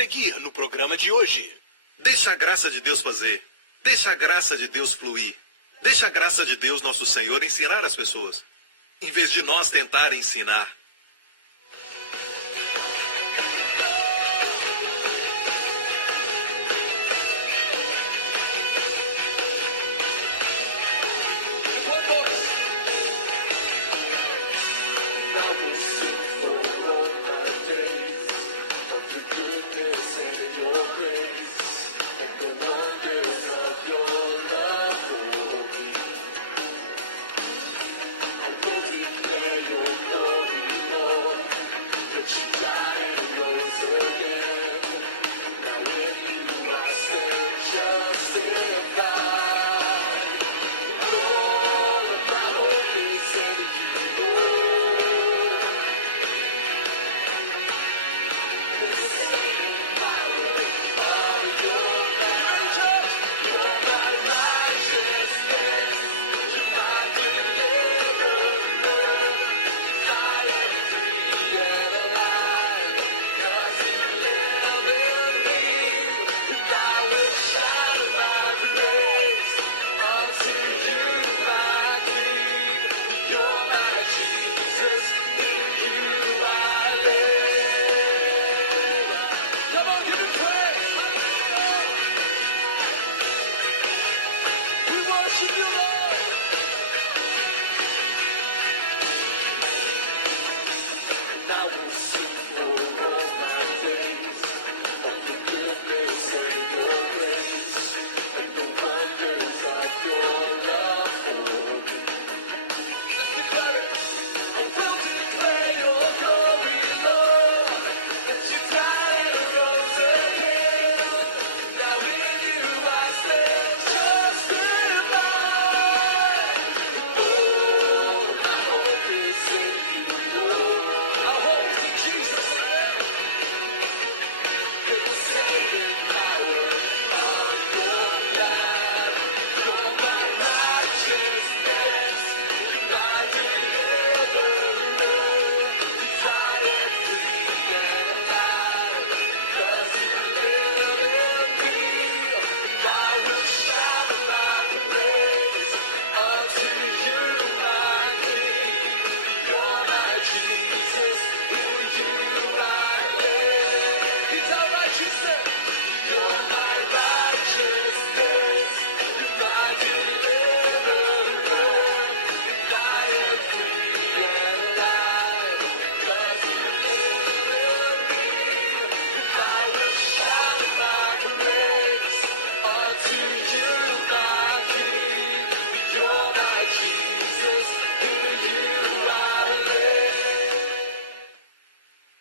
seguir no programa de hoje. Deixa a graça de Deus fazer. Deixa a graça de Deus fluir. Deixa a graça de Deus, nosso Senhor, ensinar as pessoas, em vez de nós tentar ensinar.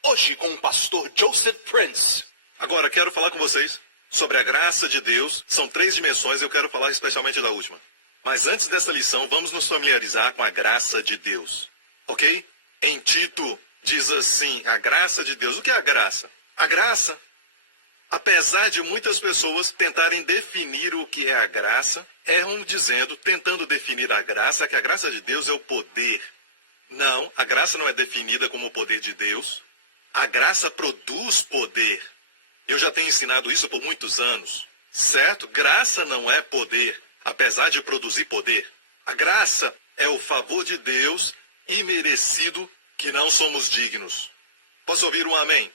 Hoje com o pastor Joseph Prince. Agora, quero falar com vocês sobre a graça de Deus. São 3 dimensões, eu quero falar especialmente da última. Mas antes dessa lição, vamos nos familiarizar com a graça de Deus. Ok? Em Tito, diz assim, a graça de Deus. O que é a graça? A graça, apesar de muitas pessoas tentarem definir o que é a graça, erram dizendo, tentando definir a graça, que a graça de Deus é o poder. Não, a graça não é definida como o poder de Deus. A graça produz poder. Eu já tenho ensinado isso por muitos anos. Certo? Graça não é poder, apesar de produzir poder. A graça é o favor de Deus imerecido que não somos dignos. Posso ouvir um amém?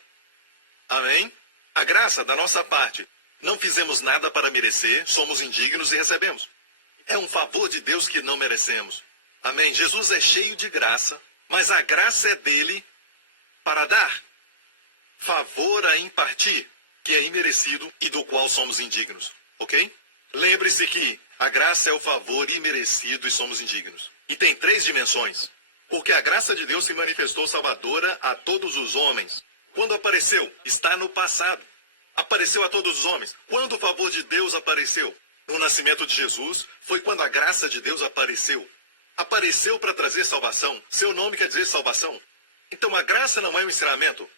Amém? A graça da nossa parte. Não fizemos nada para merecer, somos indignos e recebemos. É um favor de Deus que não merecemos. Amém? Jesus é cheio de graça, mas a graça é dele para dar favor a impartir, que é imerecido e do qual somos indignos. Ok? Lembre-se que a graça é o favor imerecido e somos indignos. E tem 3 dimensões. Porque a graça de Deus se manifestou salvadora a todos os homens. Quando apareceu? Está no passado. Apareceu a todos os homens. Quando o favor de Deus apareceu? No nascimento de Jesus, foi quando a graça de Deus apareceu. Apareceu para trazer salvação. Seu nome quer dizer salvação. Então a graça não é um ensinamento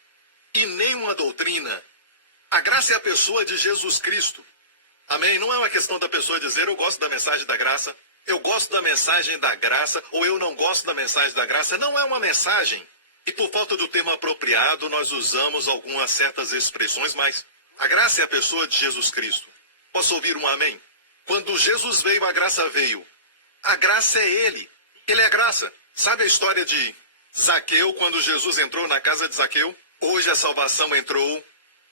e nem uma doutrina. A graça é a pessoa de Jesus Cristo. Amém? Não é uma questão da pessoa dizer, eu gosto da mensagem da graça, eu gosto da mensagem da graça, ou eu não gosto da mensagem da graça. Não é uma mensagem. E por falta do termo apropriado, nós usamos algumas certas expressões, mas A graça é a pessoa de Jesus Cristo. Posso ouvir um amém? Quando Jesus veio, a graça veio. A graça é Ele. Ele é a graça. Sabe a história de Zaqueu, quando Jesus entrou na casa de Zaqueu? Hoje a salvação entrou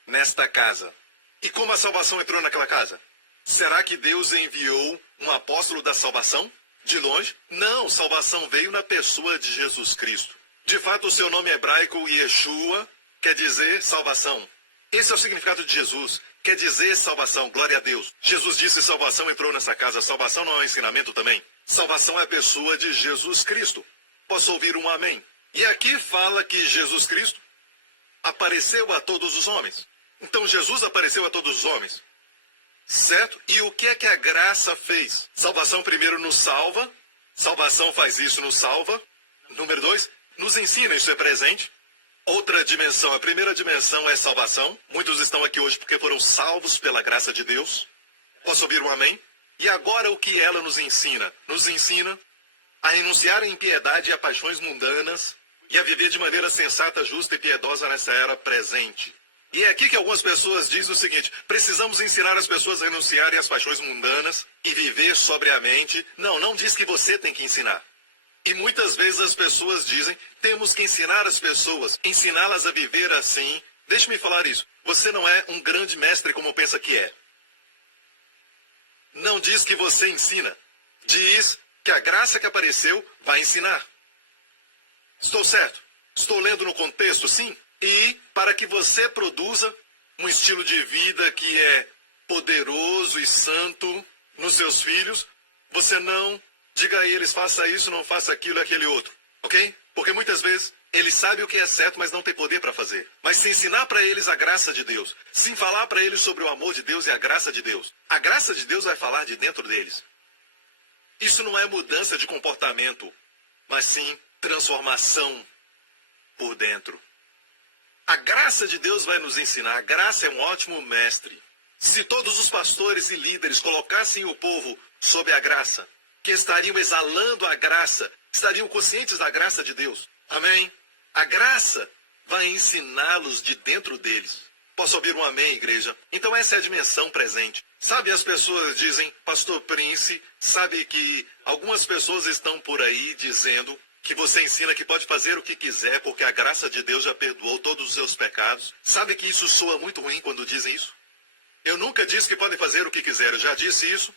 nesta casa. E como a salvação entrou naquela casa? Será que Deus enviou um apóstolo da salvação? De longe? Não, salvação veio na pessoa de Jesus Cristo. De fato, o seu nome hebraico, Yeshua, quer dizer salvação. Esse é o significado de Jesus. Quer dizer salvação, glória a Deus. Jesus disse salvação entrou nessa casa. Salvação não é um ensinamento também. Salvação é a pessoa de Jesus Cristo. Posso ouvir um amém? E aqui fala que Jesus Cristo apareceu a todos os homens. Então Jesus apareceu a todos os homens. Certo? E o que é que a graça fez? Salvação primeiro nos salva. Salvação faz isso, nos salva. Número 2, nos ensina, isso é presente. Outra dimensão, a primeira dimensão é salvação. Muitos estão aqui hoje porque foram salvos pela graça de Deus. Posso ouvir um amém? E agora o que ela nos ensina? Nos ensina a renunciar à impiedade e a paixões mundanas e a viver de maneira sensata, justa e piedosa nessa era presente. E é aqui que algumas pessoas dizem o seguinte: precisamos ensinar as pessoas a renunciarem às paixões mundanas e viver sobriamente. Não, não diz que você tem que ensinar. E muitas vezes as pessoas dizem, temos que ensinar as pessoas, ensiná-las a viver assim. Deixe-me falar isso. Você não é um grande mestre como pensa que é. Não diz que você ensina. Diz que a graça que apareceu vai ensinar. Estou certo? Estou lendo no contexto, sim? E para que você produza um estilo de vida que é poderoso e santo nos seus filhos, você não diga a eles, faça isso, não faça aquilo e aquele outro. Ok? Porque muitas vezes eles sabem o que é certo, mas não têm poder para fazer. Mas se ensinar para eles a graça de Deus, se falar para eles sobre o amor de Deus e a graça de Deus, a graça de Deus vai falar de dentro deles. Isso não é mudança de comportamento, mas sim transformação por dentro. A graça de Deus vai nos ensinar. A graça é um ótimo mestre. Se todos os pastores e líderes colocassem o povo sob a graça, que estariam exalando a graça, estariam conscientes da graça de Deus. Amém? A graça vai ensiná-los de dentro deles. Posso ouvir um amém, igreja? Então essa é a dimensão presente. Sabe, as pessoas dizem, Pastor Prince, sabe que algumas pessoas estão por aí dizendo que você ensina que pode fazer o que quiser porque a graça de Deus já perdoou todos os seus pecados. Sabe que isso soa muito ruim quando dizem isso? Eu nunca disse que podem fazer o que quiser, eu já disse isso.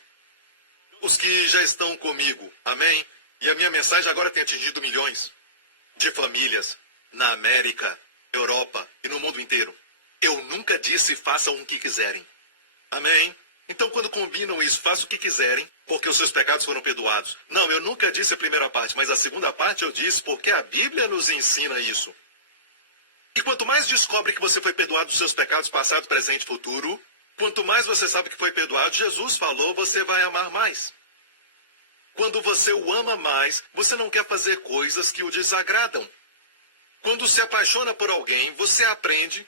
Os que já estão comigo, amém? E a minha mensagem agora tem atingido milhões de famílias na América, Europa e no mundo inteiro. Eu nunca disse façam o que quiserem, amém? Então quando combinam isso, façam o que quiserem, porque os seus pecados foram perdoados. Não, eu nunca disse a primeira parte, mas a segunda parte eu disse porque a Bíblia nos ensina isso. E quanto mais descobre que você foi perdoado dos seus pecados passado, presente e futuro, quanto mais você sabe que foi perdoado, Jesus falou, você vai amar mais. Quando você o ama mais, você não quer fazer coisas que o desagradam. Quando se apaixona por alguém, você aprende,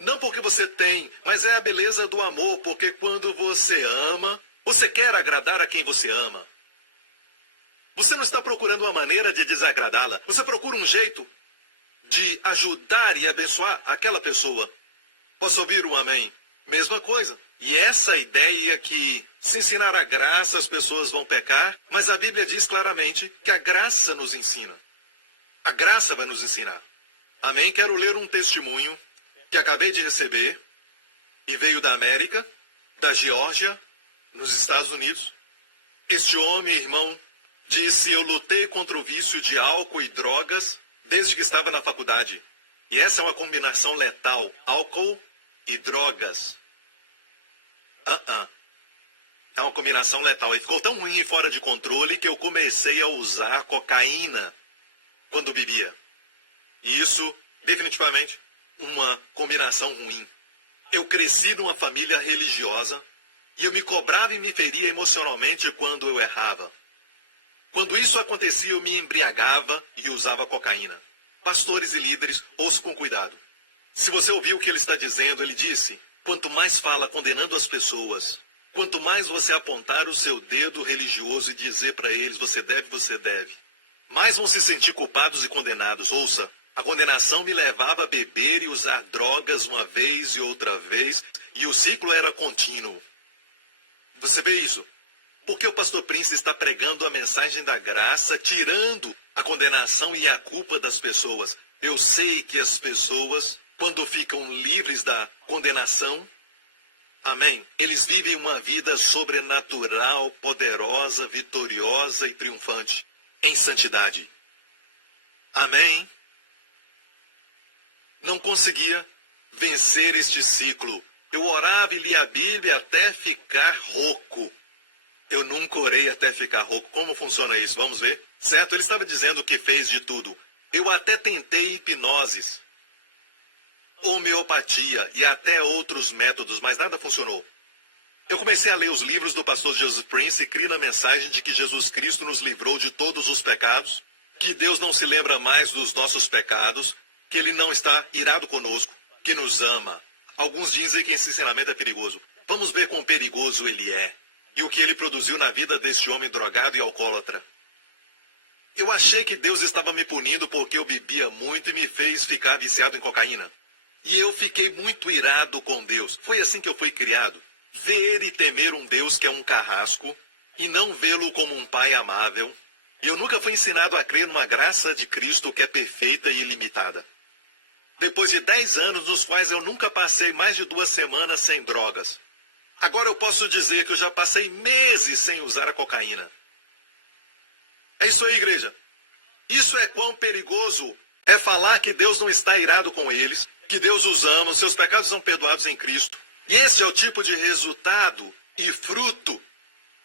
não porque você tem, mas é a beleza do amor, porque quando você ama, você quer agradar a quem você ama. Você não está procurando uma maneira de desagradá-la, você procura um jeito de ajudar e abençoar aquela pessoa. Posso ouvir um amém? Mesma coisa. E essa ideia que se ensinar a graça as pessoas vão pecar, mas a Bíblia diz claramente que a graça nos ensina. A graça vai nos ensinar. Amém? Quero ler um testemunho que acabei de receber e veio da América, da Geórgia, nos Estados Unidos. Este homem, irmão, disse, eu lutei contra o vício de álcool e drogas desde que estava na faculdade. E essa é uma combinação letal, álcool e drogas. É uma combinação letal. E ficou tão ruim e fora de controle que eu comecei a usar cocaína quando bebia. E isso, definitivamente, uma combinação ruim. Eu cresci numa família religiosa e eu me cobrava e me feria emocionalmente quando eu errava. Quando isso acontecia, eu me embriagava e usava cocaína. Pastores e líderes, ouçam com cuidado. Se você ouviu o que ele está dizendo, ele disse, quanto mais fala condenando as pessoas, quanto mais você apontar o seu dedo religioso e dizer para eles, você deve, mais vão se sentir culpados e condenados. Ouça, a condenação me levava a beber e usar drogas uma vez e outra vez, e o ciclo era contínuo. Você vê isso? Porque o pastor Prince está pregando a mensagem da graça, tirando a condenação e a culpa das pessoas. Eu sei que as pessoas, quando ficam livres da condenação, amém, eles vivem uma vida sobrenatural, poderosa, vitoriosa e triunfante, em santidade. Amém? Não conseguia vencer este ciclo. Eu orava e lia a Bíblia até ficar rouco. Eu nunca orei até ficar rouco. Como funciona isso? Vamos ver? Certo? Ele estava dizendo que fez de tudo. Eu até tentei hipnoses, homeopatia e até outros métodos, mas nada funcionou. Eu comecei a ler os livros do pastor Joseph Prince e criei na mensagem de que Jesus Cristo nos livrou de todos os pecados, que Deus não se lembra mais dos nossos pecados, que Ele não está irado conosco, que nos ama. Alguns dizem que esse ensinamento é perigoso. Vamos ver quão perigoso ele é e o que ele produziu na vida deste homem drogado e alcoólatra. Eu achei que Deus estava me punindo porque eu bebia muito e me fez ficar viciado em cocaína. E eu fiquei muito irado com Deus. Foi assim que eu fui criado. Ver e temer um Deus que é um carrasco e não vê-lo como um pai amável. E eu nunca fui ensinado a crer numa graça de Cristo que é perfeita e ilimitada. Depois de 10 anos nos quais eu nunca passei mais de 2 semanas sem drogas. Agora eu posso dizer que eu já passei meses sem usar a cocaína. É isso aí, igreja. Isso é quão perigoso é falar que Deus não está irado com eles, que Deus os ama, seus pecados são perdoados em Cristo. E esse é o tipo de resultado e fruto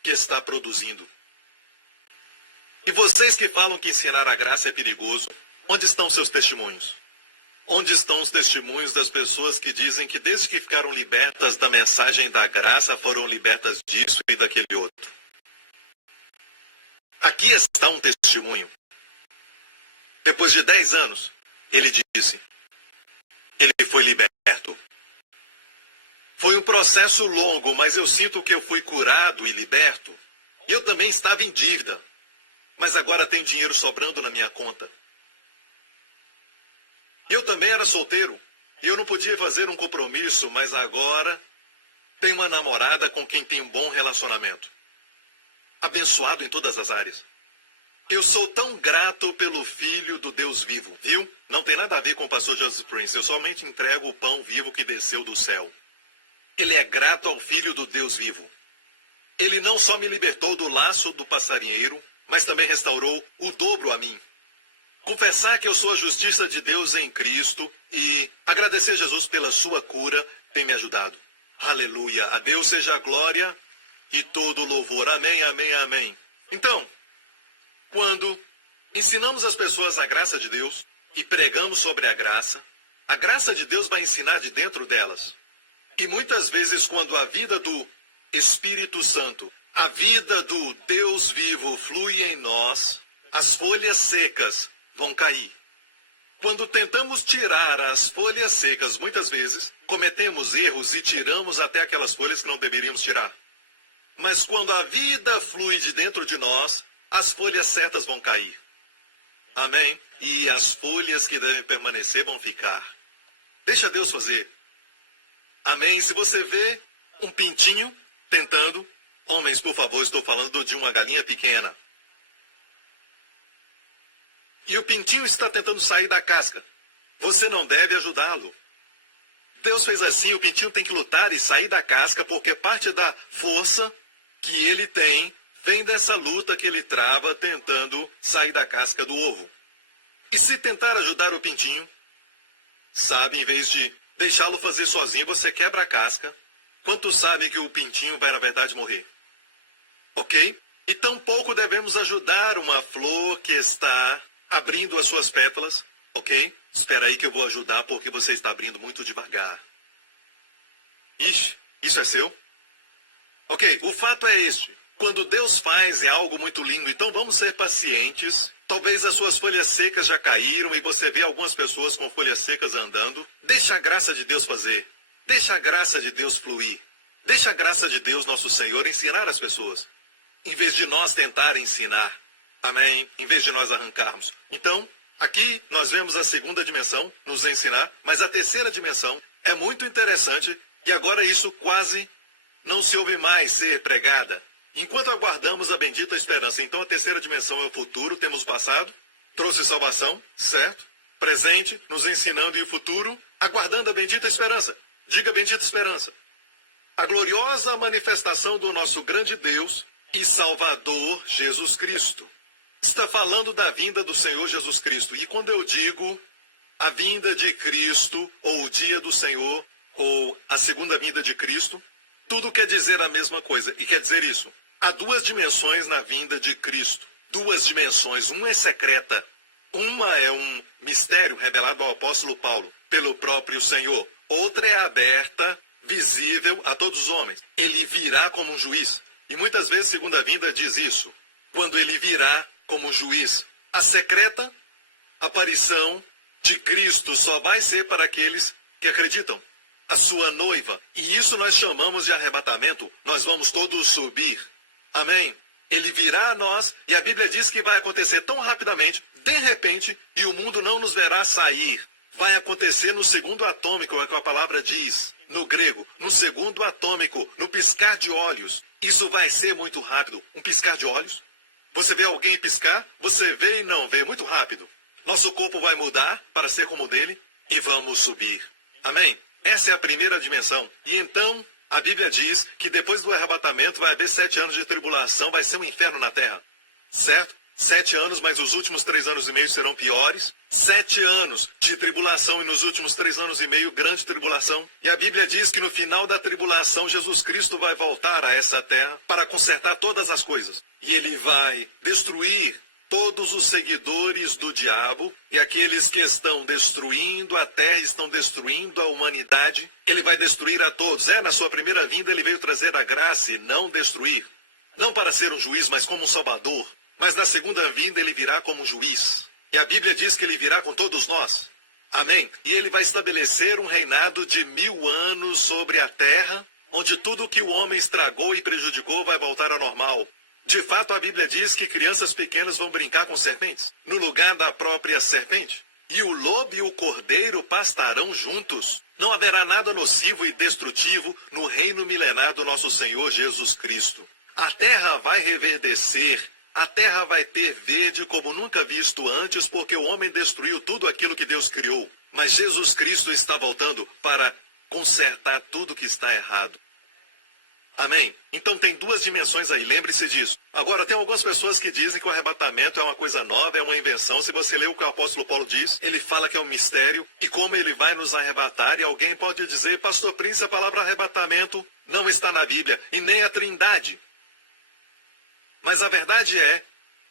que está produzindo. E vocês que falam que ensinar a graça é perigoso, onde estão seus testemunhos? Onde estão os testemunhos das pessoas que dizem que desde que ficaram libertas da mensagem da graça, foram libertas disso e daquele outro? Aqui está um testemunho. Depois de 10 anos, ele disse, ele foi liberto. Foi um processo longo, mas eu sinto que eu fui curado e liberto. Eu também estava em dívida, mas agora tenho dinheiro sobrando na minha conta. Eu também era solteiro e eu não podia fazer um compromisso, mas agora tenho uma namorada com quem tenho um bom relacionamento. Abençoado em todas as áreas. Eu sou tão grato pelo Filho do Deus vivo, viu? Não tem nada a ver com o pastor Joseph Prince, eu somente entrego o pão vivo que desceu do céu. Ele é grato ao Filho do Deus vivo. Ele não só me libertou do laço do passarinheiro, mas também restaurou o dobro a mim. Confessar que eu sou a justiça de Deus em Cristo e agradecer a Jesus pela sua cura tem me ajudado. Aleluia. A Deus seja a glória e todo o louvor. Amém, amém, amém. Então, quando ensinamos as pessoas a graça de Deus e pregamos sobre a graça de Deus vai ensinar de dentro delas. E muitas vezes quando a vida do Espírito Santo, a vida do Deus vivo flui em nós, as folhas secas vão cair. Quando tentamos tirar as folhas secas, muitas vezes, cometemos erros e tiramos até aquelas folhas que não deveríamos tirar. Mas quando a vida flui de dentro de nós, as folhas certas vão cair. Amém? E as folhas que devem permanecer vão ficar. Deixa Deus fazer. Amém? Se você vê um pintinho tentando, homens, por favor, estou falando de uma galinha pequena. E o pintinho está tentando sair da casca. Você não deve ajudá-lo. Deus fez assim, o pintinho tem que lutar e sair da casca, porque parte da força que ele tem vem dessa luta que ele trava tentando sair da casca do ovo. E se tentar ajudar o pintinho, sabe, em vez de deixá-lo fazer sozinho, você quebra a casca. Quantos sabem que o pintinho vai, na verdade, morrer? Ok? E tampouco devemos ajudar uma flor que está abrindo as suas pétalas, ok? Espera aí que eu vou ajudar porque você está abrindo muito devagar. Ixi, isso é seu? Ok, o fato é este. Quando Deus faz é algo muito lindo, então vamos ser pacientes. Talvez as suas folhas secas já caíram e você vê algumas pessoas com folhas secas andando. Deixa a graça de Deus fazer. Deixa a graça de Deus fluir. Deixa a graça de Deus, nosso Senhor, ensinar as pessoas. Em vez de nós tentar ensinar. Amém? Em vez de nós arrancarmos. Então, aqui nós vemos a segunda dimensão, nos ensinar, mas a terceira dimensão é muito interessante E agora isso quase não se ouve mais ser pregada. Enquanto aguardamos a bendita esperança. Então a terceira dimensão é o futuro, temos o passado, trouxe salvação, certo? Presente, nos ensinando, e o futuro, aguardando a bendita esperança. Diga bendita esperança. A gloriosa manifestação do nosso grande Deus e Salvador Jesus Cristo. Está falando da vinda do Senhor Jesus Cristo. E quando eu digo a vinda de Cristo, ou o dia do Senhor, ou a segunda vinda de Cristo, tudo quer dizer a mesma coisa. E quer dizer isso. Há duas dimensões na vinda de Cristo. Duas dimensões. Uma é secreta. Uma é um mistério revelado ao apóstolo Paulo pelo próprio Senhor. Outra é aberta, visível a todos os homens. Ele virá como um juiz. E muitas vezes, segunda vinda diz isso. Quando ele virá como juiz. A secreta aparição de Cristo só vai ser para aqueles que acreditam. A sua noiva. E isso nós chamamos de arrebatamento. Nós vamos todos subir. Amém? Ele virá a nós e a Bíblia diz que vai acontecer tão rapidamente, de repente, e o mundo não nos verá sair. Vai acontecer no segundo atômico, é o que a palavra diz. No grego, no segundo atômico, no piscar de olhos. Isso vai ser muito rápido. Um piscar de olhos. Você vê alguém piscar, você vê e não vê, muito rápido. Nosso corpo vai mudar para ser como o dele e vamos subir. Amém? Essa é a primeira dimensão. E então, a Bíblia diz que depois do arrebatamento vai haver 7 anos de tribulação, vai ser um inferno na terra. Certo? 7 anos, mas os últimos 3 anos e meio serão piores. 7 anos de tribulação e nos últimos 3 anos e meio, grande tribulação. E a Bíblia diz que no final da tribulação, Jesus Cristo vai voltar a essa terra para consertar todas as coisas. E ele vai destruir todos os seguidores do diabo e aqueles que estão destruindo a terra, estão destruindo a humanidade. Ele vai destruir a todos. Na sua primeira vinda ele veio trazer a graça e não destruir. Não para ser um juiz, mas como um salvador. Mas na segunda vinda ele virá como um juiz. E a Bíblia diz que ele virá com todos nós. Amém? E ele vai estabelecer um reinado de 1000 anos sobre a terra, onde tudo que o homem estragou e prejudicou vai voltar ao normal. De fato, a Bíblia diz que crianças pequenas vão brincar com serpentes, no lugar da própria serpente. E o lobo e o cordeiro pastarão juntos. Não haverá nada nocivo e destrutivo no reino milenar do nosso Senhor Jesus Cristo. A terra vai reverdecer, a terra vai ter verde como nunca visto antes, porque o homem destruiu tudo aquilo que Deus criou. Mas Jesus Cristo está voltando para consertar tudo que está errado. Amém? Então tem duas dimensões aí, lembre-se disso. Agora, tem algumas pessoas que dizem que o arrebatamento é uma coisa nova, é uma invenção. Se você ler o que o apóstolo Paulo diz, ele fala que é um mistério e como ele vai nos arrebatar. E alguém pode dizer, pastor Prince, a palavra arrebatamento não está na Bíblia e nem a Trindade. Mas a verdade é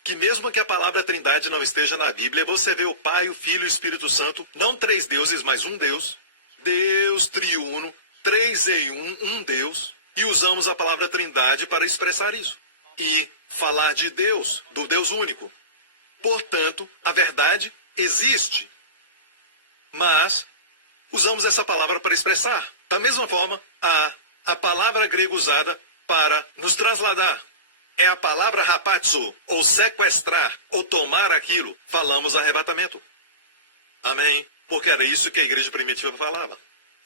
que mesmo que a palavra Trindade não esteja na Bíblia, você vê o Pai, o Filho e o Espírito Santo, não 3 deuses, mas um Deus, Deus triuno, 3 em 1, um Deus. E usamos a palavra Trindade para expressar isso. E falar de Deus, do Deus único. Portanto, a verdade existe. Mas usamos essa palavra para expressar. Da mesma forma, a palavra grega usada para nos trasladar é a palavra rapatzo, ou sequestrar, ou tomar aquilo. Falamos arrebatamento. Amém? Porque era isso que a igreja primitiva falava.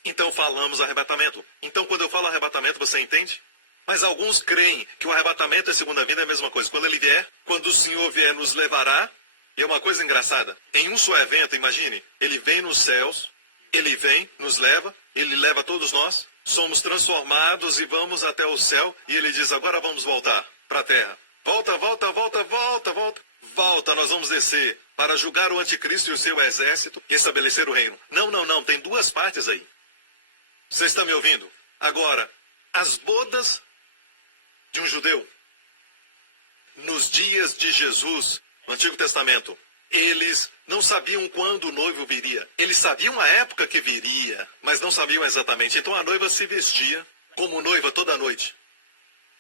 Então falamos arrebatamento. Então quando eu falo arrebatamento, você entende? Mas alguns creem que o arrebatamento e a segunda vinda é a mesma coisa. Quando ele vier, quando o Senhor vier, nos levará. E é uma coisa engraçada. Em um só evento, imagine, ele vem nos céus, ele vem, nos leva, ele leva todos nós, somos transformados e vamos até o céu. E ele diz, agora vamos voltar para a terra. Volta, volta, volta, volta, volta. Volta, nós vamos descer para julgar o anticristo e o seu exército e estabelecer o reino. Não, não, não, tem duas partes aí. Você está me ouvindo? Agora, as bodas de um judeu, nos dias de Jesus, no Antigo Testamento, eles não sabiam quando o noivo viria. Eles sabiam a época que viria, mas não sabiam exatamente. Então a noiva se vestia como noiva toda noite.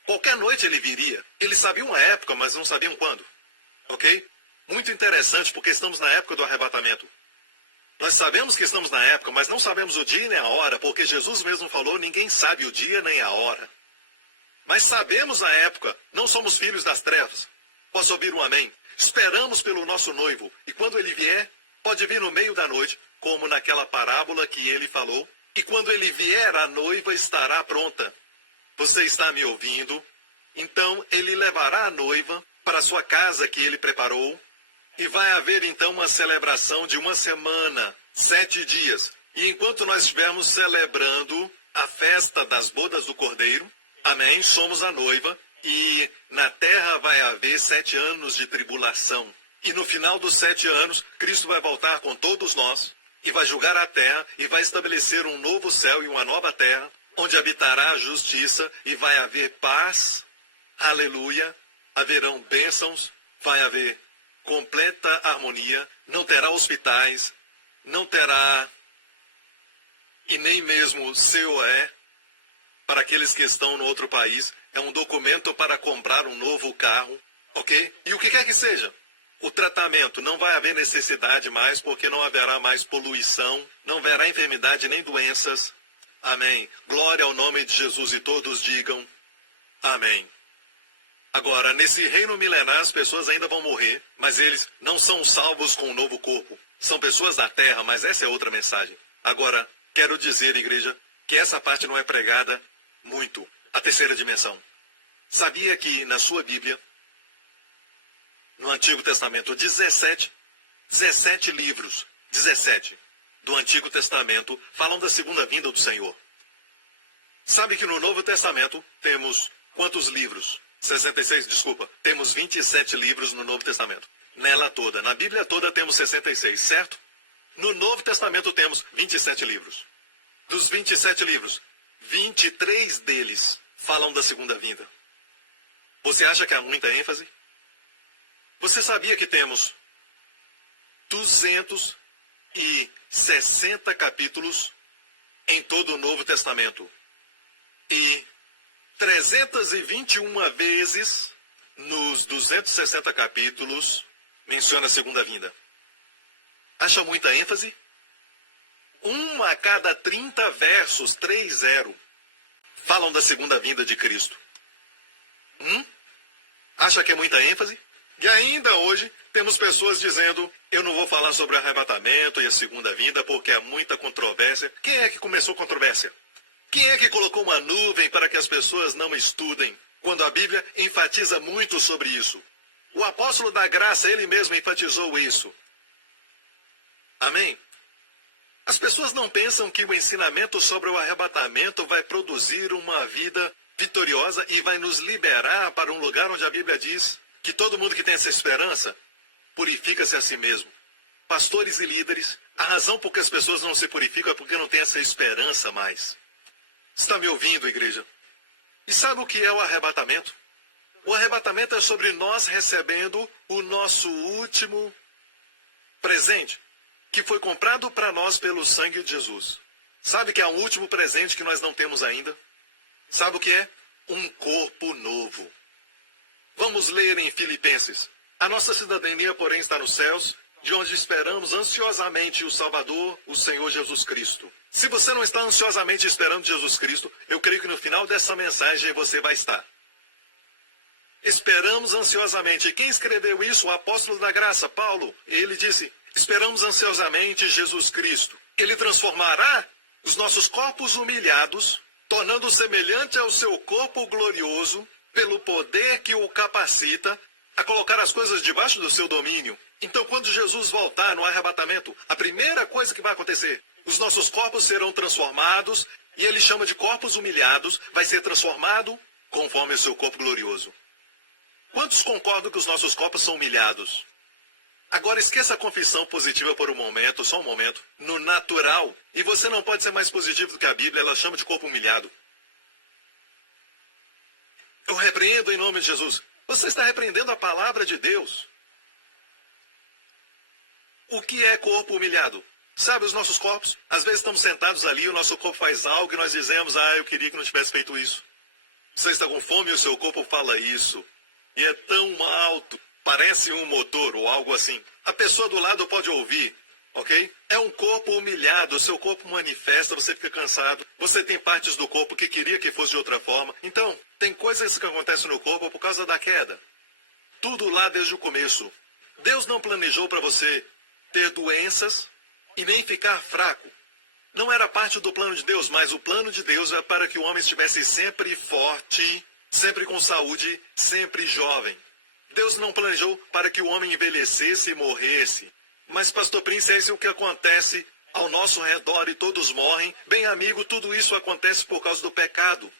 Qualquer noite ele viria. Eles sabiam a época, mas não sabiam quando. Ok? Muito interessante, porque estamos na época do arrebatamento. Nós sabemos que estamos na época, mas não sabemos o dia nem a hora, porque Jesus mesmo falou, ninguém sabe o dia nem a hora. Mas sabemos a época, não somos filhos das trevas. Posso ouvir um amém? Esperamos pelo nosso noivo, e quando ele vier, pode vir no meio da noite, como naquela parábola que ele falou, E quando ele vier, a noiva estará pronta. Você está me ouvindo? Então ele levará a noiva para a sua casa que ele preparou. E vai haver então uma celebração de uma semana, 7 dias. E enquanto nós estivermos celebrando a festa das bodas do Cordeiro, amém, somos a noiva. E na terra vai haver 7 anos de tribulação. E no final dos 7 anos, Cristo vai voltar com todos nós. E vai julgar a terra, e vai estabelecer um novo céu e uma nova terra, onde habitará a justiça, e vai haver paz, aleluia, haverão bênçãos, vai haver completa harmonia, não terá hospitais, não terá, e nem mesmo COE, para aqueles que estão no outro país, é um documento para comprar um novo carro, ok? E o que quer que seja. O tratamento, não vai haver necessidade mais, porque não haverá mais poluição, não haverá enfermidade nem doenças. Amém. Glória ao nome de Jesus e todos digam amém. Agora, nesse reino milenar, as pessoas ainda vão morrer, mas eles não são salvos com um novo corpo. São pessoas da terra, mas essa é outra mensagem. Agora, quero dizer, igreja, que essa parte não é pregada muito. A terceira dimensão. Sabia que na sua Bíblia, no Antigo Testamento, 17 livros, 17 do Antigo Testamento falam da segunda vinda do Senhor. Sabe que no Novo Testamento temos quantos livros? 66, desculpa. Temos 27 livros no Novo Testamento. Nela toda, na Bíblia toda temos 66, certo? No Novo Testamento temos 27 livros. Dos 27 livros, 23 deles falam da segunda vinda. Você acha que há muita ênfase? Você sabia que temos 260 capítulos em todo o Novo Testamento? E 321 vezes nos 260 capítulos menciona a segunda vinda. Acha muita ênfase? 1 a cada 30 versos, 3-0, falam da segunda vinda de Cristo. Acha que é muita ênfase? E ainda hoje temos pessoas dizendo, eu não vou falar sobre o arrebatamento e a segunda vinda porque há muita controvérsia. Quem é que começou a controvérsia? Quem é que colocou uma nuvem para que as pessoas não estudem, quando a Bíblia enfatiza muito sobre isso? O apóstolo da graça, ele mesmo enfatizou isso. Amém? As pessoas não pensam que o ensinamento sobre o arrebatamento vai produzir uma vida vitoriosa e vai nos liberar para um lugar onde a Bíblia diz que todo mundo que tem essa esperança purifica-se a si mesmo. Pastores e líderes, a razão por que as pessoas não se purificam é porque não tem essa esperança mais. Está me ouvindo, igreja? E sabe o que é o arrebatamento? O arrebatamento é sobre nós recebendo o nosso último presente, que foi comprado para nós pelo sangue de Jesus. Sabe que há um último presente que nós não temos ainda? Sabe o que é? Um corpo novo. Vamos ler em Filipenses. A nossa cidadania, porém, está nos céus, de onde esperamos ansiosamente o Salvador, o Senhor Jesus Cristo. Se você não está ansiosamente esperando Jesus Cristo, eu creio que no final dessa mensagem você vai estar. Esperamos ansiosamente. Quem escreveu isso? O apóstolo da graça, Paulo. Ele disse, esperamos ansiosamente Jesus Cristo. Ele transformará os nossos corpos humilhados, tornando semelhante ao seu corpo glorioso, pelo poder que o capacita a colocar as coisas debaixo do seu domínio. Então, quando Jesus voltar no arrebatamento, a primeira coisa que vai acontecer, os nossos corpos serão transformados, e ele chama de corpos humilhados, vai ser transformado conforme o seu corpo glorioso. Quantos concordam que os nossos corpos são humilhados? Agora esqueça a confissão positiva por um momento, só um momento. No natural, e você não pode ser mais positivo do que a Bíblia, ela chama de corpo humilhado. Eu repreendo em nome de Jesus. Você está repreendendo a palavra de Deus. O que é corpo humilhado? Sabe, os nossos corpos, às vezes estamos sentados ali, o nosso corpo faz algo e nós dizemos, eu queria que não tivesse feito isso. Você está com fome e o seu corpo fala isso. E é tão alto, parece um motor ou algo assim. A pessoa do lado pode ouvir, ok? É um corpo humilhado, o seu corpo manifesta, você fica cansado. Você tem partes do corpo que queria que fosse de outra forma. Então, tem coisas que acontecem no corpo por causa da queda. Tudo lá desde o começo. Deus não planejou para você ter doenças e nem ficar fraco. não era parte do plano de Deus, mas o plano de Deus é para que o homem estivesse sempre forte, sempre com saúde, sempre jovem. Deus não planejou para que o homem envelhecesse e morresse. Mas, pastor Prince, é isso que acontece ao nosso redor e todos morrem. Bem, amigo, tudo isso acontece por causa do pecado.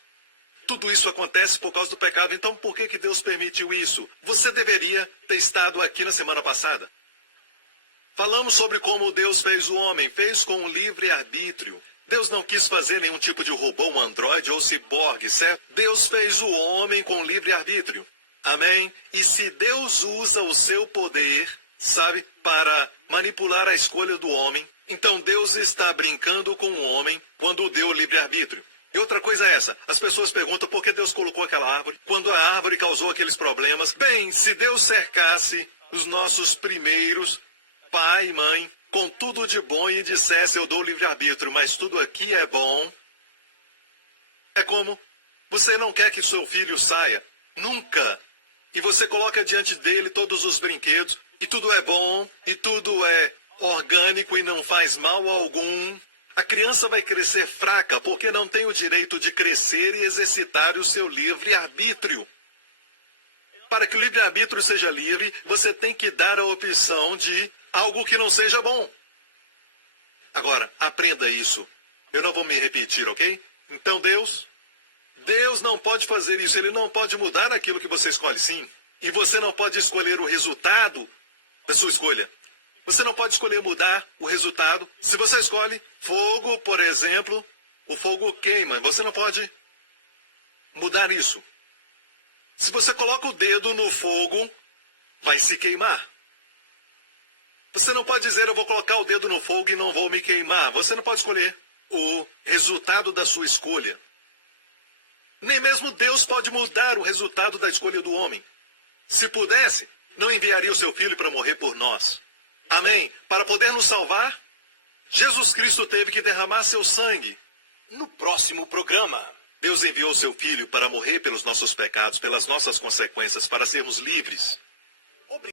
Tudo isso acontece por causa do pecado. Então, por que Deus permitiu isso? Você deveria ter estado aqui na semana passada. Falamos sobre como Deus fez o homem, fez com um livre-arbítrio. Deus não quis fazer nenhum tipo de robô, um androide ou ciborgue, certo? Deus fez o homem com livre-arbítrio. Amém? E se Deus usa o seu poder, sabe, para manipular a escolha do homem, então Deus está brincando com o homem quando deu o livre-arbítrio. E outra coisa é essa, as pessoas perguntam por que Deus colocou aquela árvore, quando a árvore causou aqueles problemas. Bem, se Deus cercasse os nossos primeiros, pai e mãe, com tudo de bom e dissesse, eu dou livre-arbítrio, mas tudo aqui é bom. É como, você não quer que seu filho saia, nunca. E você coloca diante dele todos os brinquedos, e tudo é bom, e tudo é orgânico e não faz mal algum. A criança vai crescer fraca, porque não tem o direito de crescer e exercitar o seu livre-arbítrio. Para que o livre-arbítrio seja livre, você tem que dar a opção de algo que não seja bom. Agora, aprenda isso. Eu não vou me repetir, ok? Então Deus não pode fazer isso. Ele não pode mudar aquilo que você escolhe, sim. E você não pode escolher o resultado da sua escolha. Você não pode escolher mudar o resultado. Se você escolhe fogo, por exemplo, o fogo queima. Você não pode mudar isso. Se você coloca o dedo no fogo, vai se queimar. Você não pode dizer, eu vou colocar o dedo no fogo e não vou me queimar. Você não pode escolher o resultado da sua escolha. Nem mesmo Deus pode mudar o resultado da escolha do homem. Se pudesse, não enviaria o seu filho para morrer por nós. Amém? Para poder nos salvar, Jesus Cristo teve que derramar seu sangue. No próximo programa. Deus enviou seu filho para morrer pelos nossos pecados, pelas nossas consequências, para sermos livres.